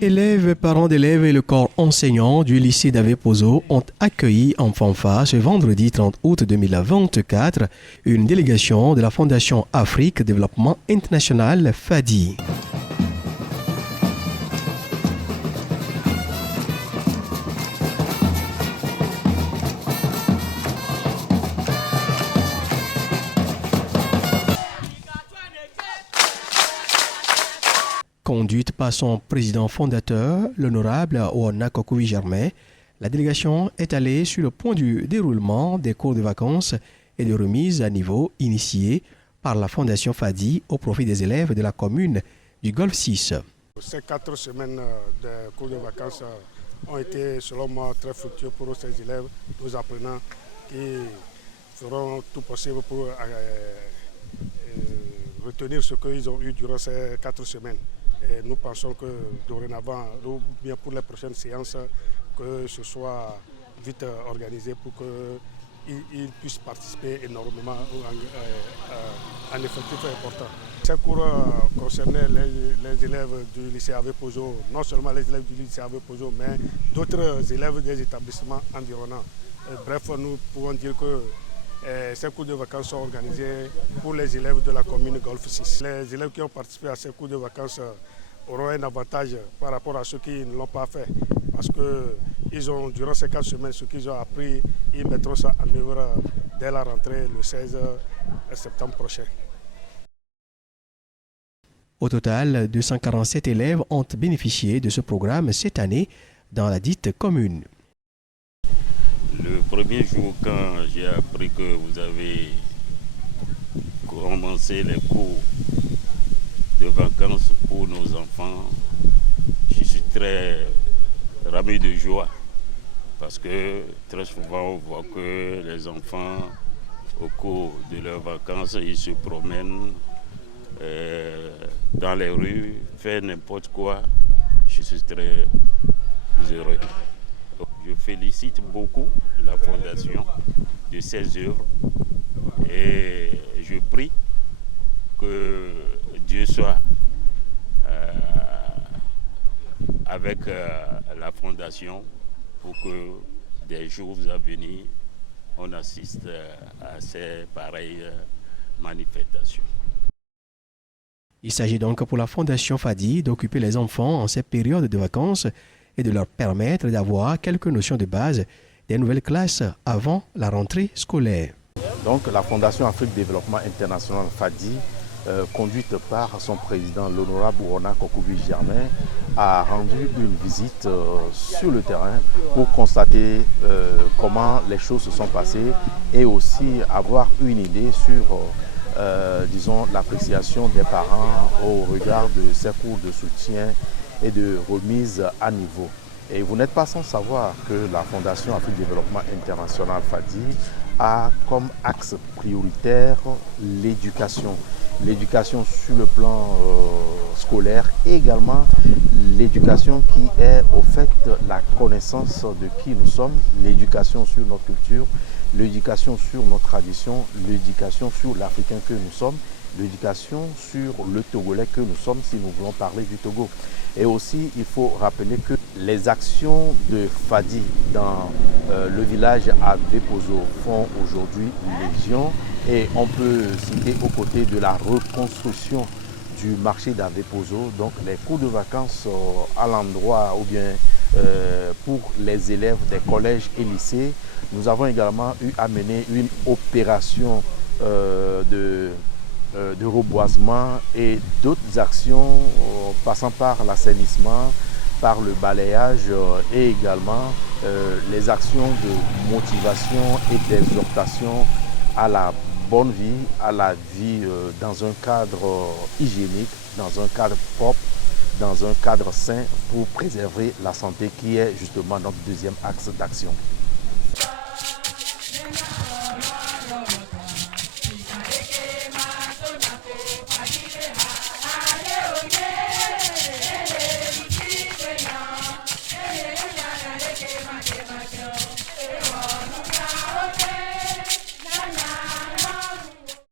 Élèves, parents d'élèves et le corps enseignant du lycée d'Avé-Pozo ont accueilli en fanfare ce vendredi 30 août 2024 une délégation de la Fondation Afrique Développement International FADI. Conduite par son président fondateur, l'honorable Ouana Kokoui-Germain, la délégation est allée sur le point du déroulement des cours de vacances et de remise à niveau initiés par la Fondation FADI au profit des élèves de la commune du Golfe 6. Ces 4 semaines de cours de vacances ont été, selon moi, très fructueux pour ces élèves, nos apprenants, qui feront tout possible pour retenir ce qu'ils ont eu durant ces 4 semaines. Et nous pensons que dorénavant, ou bien pour les prochaines séances, que ce soit vite organisé pour qu'ils puissent participer énormément en effectif important. Ces cours concernaient les élèves du lycée Avé-Pozo, non seulement les élèves du lycée Avé-Pozo, mais d'autres élèves des établissements environnants. Bref, nous pouvons dire que ces cours de vacances sont organisés pour les élèves de la commune Golfe 6. Les élèves qui ont participé à ces cours de vacances auront un avantage par rapport à ceux qui ne l'ont pas fait. Parce que durant ces 4 semaines, ce qu'ils ont appris, ils mettront ça en œuvre dès la rentrée le 16 septembre prochain. Au total, 247 élèves ont bénéficié de ce programme cette année dans la dite commune. Le premier jour, quand j'ai appris que vous avez commencé les cours de vacances pour nos enfants, je suis très rempli de joie parce que très souvent on voit que les enfants au cours de leurs vacances ils se promènent dans les rues, font n'importe quoi. Je suis très heureux. Je félicite beaucoup la Fondation de ses œuvres et je prie que Dieu soit avec la Fondation pour que des jours à venir, on assiste à ces pareilles manifestations. Il s'agit donc pour la Fondation FADI d'occuper les enfants en cette période de vacances et de leur permettre d'avoir quelques notions de base des nouvelles classes avant la rentrée scolaire. Donc la Fondation Afrique Développement International FADI, conduite par son président, l'honorable Ouana Kokoui-Germain, a rendu une visite sur le terrain pour constater comment les choses se sont passées et aussi avoir une idée sur disons, l'appréciation des parents au regard de ces cours de soutien et de remise à niveau. Et vous n'êtes pas sans savoir que la Fondation Afrique Développement International FADI a comme axe prioritaire l'éducation. L'éducation sur le plan scolaire et également l'éducation qui est au fait la connaissance de qui nous sommes, l'éducation sur notre culture, l'éducation sur nos traditions, l'éducation sur l'Africain que nous sommes, l'éducation sur le Togolais que nous sommes si nous voulons parler du Togo. Et aussi, il faut rappeler que les actions de FADI dans le village Avé-Pozo font aujourd'hui légion et on peut citer aux côtés de la reconstruction du marché d'Avé-Pozo, donc les cours de vacances à l'endroit ou bien pour les élèves des collèges et lycées. Nous avons également eu à mener une opération de reboisement et d'autres actions passant par l'assainissement, par le balayage et également les actions de motivation et d'exhortation à la bonne vie, à la vie dans un cadre hygiénique, dans un cadre propre, dans un cadre sain pour préserver la santé qui est justement notre deuxième axe d'action.